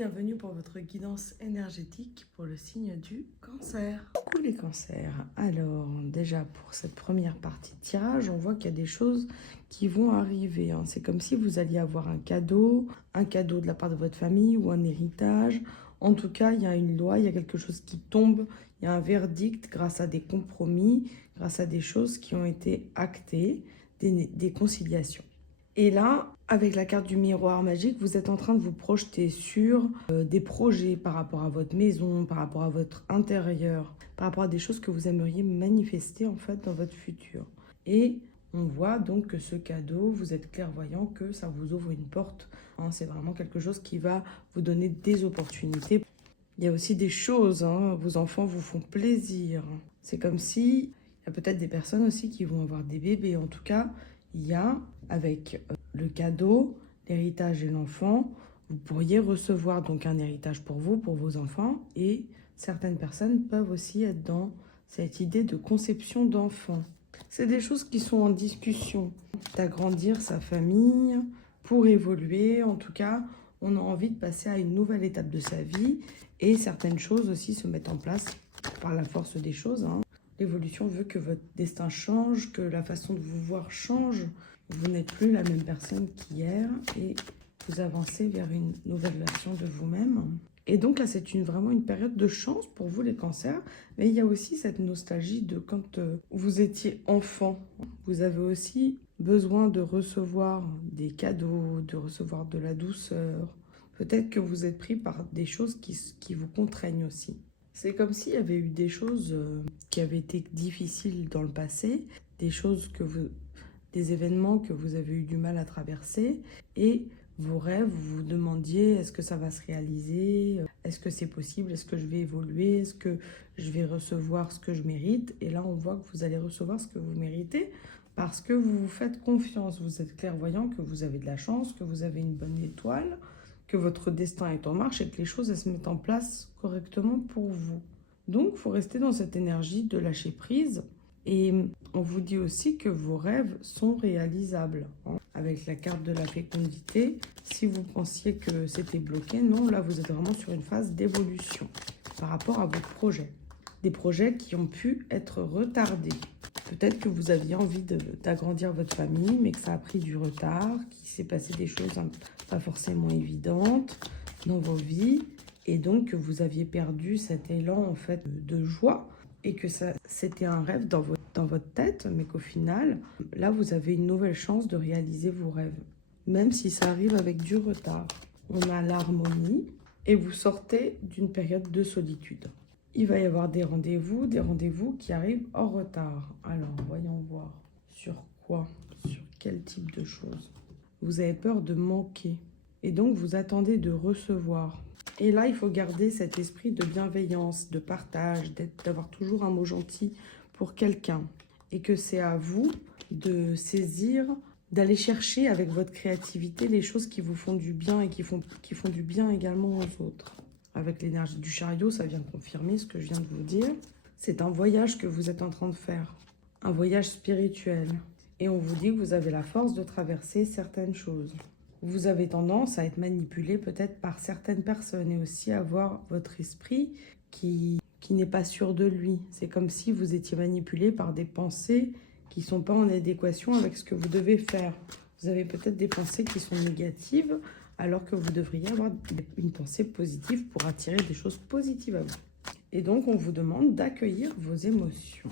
bienvenue pour votre guidance énergétique pour le signe du cancer. Coucou les cancers. Alors déjà pour cette première partie de tirage, on voit qu'il y a des choses qui vont arriver. C'est comme si vous alliez avoir un cadeau de la part de votre famille ou un héritage. En tout cas, il y a une loi, il y a quelque chose qui tombe, il y a un verdict grâce à des compromis, grâce à des choses qui ont été actées, des conciliations. Et là, avec la carte du miroir magique, vous êtes en train de vous projeter sur des projets par rapport à votre maison, par rapport à votre intérieur, par rapport à des choses que vous aimeriez manifester en fait dans votre futur. Et on voit donc que ce cadeau, vous êtes clairvoyant que ça vous ouvre une porte. C'est vraiment quelque chose qui va vous donner des opportunités. Il y a aussi des choses, vos enfants vous font plaisir. C'est comme si, il y a peut-être des personnes aussi qui vont avoir des bébés. En tout cas, il y a, avec le cadeau, l'héritage et l'enfant, vous pourriez recevoir donc un héritage pour vous, pour vos enfants. Et certaines personnes peuvent aussi être dans cette idée de conception d'enfants. C'est des choses qui sont en discussion. D'agrandir sa famille pour évoluer. En tout cas, on a envie de passer à une nouvelle étape de sa vie. Et certaines choses aussi se mettent en place par la force des choses. L'évolution veut que votre destin change, que la façon de vous voir change. Vous n'êtes plus la même personne qu'hier et vous avancez vers une nouvelle version de vous-même. Et donc là, c'est vraiment une période de chance pour vous les cancers. Mais il y a aussi cette nostalgie de quand vous étiez enfant. Vous avez aussi besoin de recevoir des cadeaux, de recevoir de la douceur. Peut-être que vous êtes pris par des choses qui vous contraignent aussi. C'est comme s'il y avait eu des choses qui avaient été difficiles dans le passé, des événements que vous avez eu du mal à traverser, et vos rêves, vous vous demandiez est-ce que ça va se réaliser, est-ce que c'est possible, est-ce que je vais évoluer, est-ce que je vais recevoir ce que je mérite, et là on voit que vous allez recevoir ce que vous méritez, parce que vous vous faites confiance, vous êtes clairvoyant, que vous avez de la chance, que vous avez une bonne étoile, que votre destin est en marche et que les choses elles se mettent en place correctement pour vous. Donc, il faut rester dans cette énergie de lâcher prise. Et on vous dit aussi que vos rêves sont réalisables. Avec la carte de la fécondité, si vous pensiez que c'était bloqué, non, là vous êtes vraiment sur une phase d'évolution par rapport à vos projets. Des projets qui ont pu être retardés. Peut-être que vous aviez envie d'agrandir votre famille, mais que ça a pris du retard, qu'il s'est passé des choses pas forcément évidentes dans vos vies, et donc que vous aviez perdu cet élan en fait de joie, et que c'était un rêve dans votre tête, mais qu'au final, là vous avez une nouvelle chance de réaliser vos rêves, même si ça arrive avec du retard. On a l'harmonie, et vous sortez d'une période de solitude. Il va y avoir des rendez-vous qui arrivent en retard. Alors, voyons voir. Sur quoi? Sur quel type de choses? Vous avez peur de manquer. Et donc, vous attendez de recevoir. Et là, il faut garder cet esprit de bienveillance, de partage, d'avoir toujours un mot gentil pour quelqu'un. Et que c'est à vous de saisir, d'aller chercher avec votre créativité les choses qui vous font du bien et qui font du bien également aux autres. Avec l'énergie du chariot, ça vient confirmer ce que je viens de vous dire. C'est un voyage que vous êtes en train de faire, un voyage spirituel. Et on vous dit que vous avez la force de traverser certaines choses. Vous avez tendance à être manipulé peut-être par certaines personnes et aussi avoir votre esprit qui n'est pas sûr de lui. C'est comme si vous étiez manipulé par des pensées qui ne sont pas en adéquation avec ce que vous devez faire. Vous avez peut-être des pensées qui sont négatives, alors que vous devriez avoir une pensée positive pour attirer des choses positives à vous. Et donc, on vous demande d'accueillir vos émotions.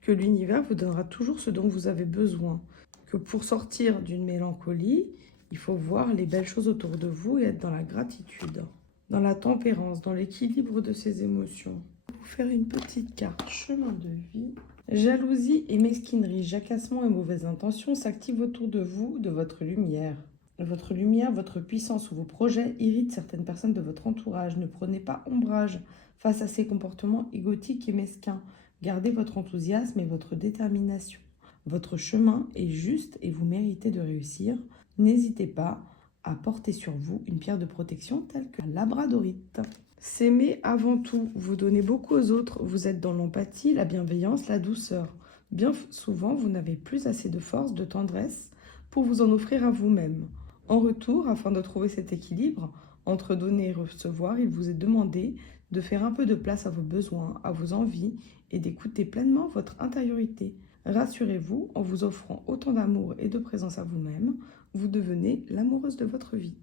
Que l'univers vous donnera toujours ce dont vous avez besoin. Que pour sortir d'une mélancolie, il faut voir les belles choses autour de vous et être dans la gratitude, dans la tempérance, dans l'équilibre de ses émotions. Je vais vous faire une petite carte chemin de vie. Jalousie et mesquinerie, jacassement et mauvaises intentions s'activent autour de vous, de votre lumière. Votre lumière, votre puissance ou vos projets irritent certaines personnes de votre entourage. Ne prenez pas ombrage face à ces comportements égotiques et mesquins. Gardez votre enthousiasme et votre détermination. Votre chemin est juste et vous méritez de réussir. N'hésitez pas à porter sur vous une pierre de protection telle que la labradorite. S'aimer avant tout, vous donnez beaucoup aux autres, vous êtes dans l'empathie, la bienveillance, la douceur. Bien souvent, vous n'avez plus assez de force, de tendresse pour vous en offrir à vous-même. En retour, afin de trouver cet équilibre, Entre donner et recevoir, il vous est demandé de faire un peu de place à vos besoins, à vos envies et d'écouter pleinement votre intériorité. Rassurez-vous, en vous offrant autant d'amour et de présence à vous-même, vous devenez l'amoureuse de votre vie.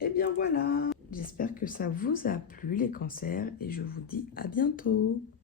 Et bien voilà, j'espère que ça vous a plu les cancers et je vous dis à bientôt.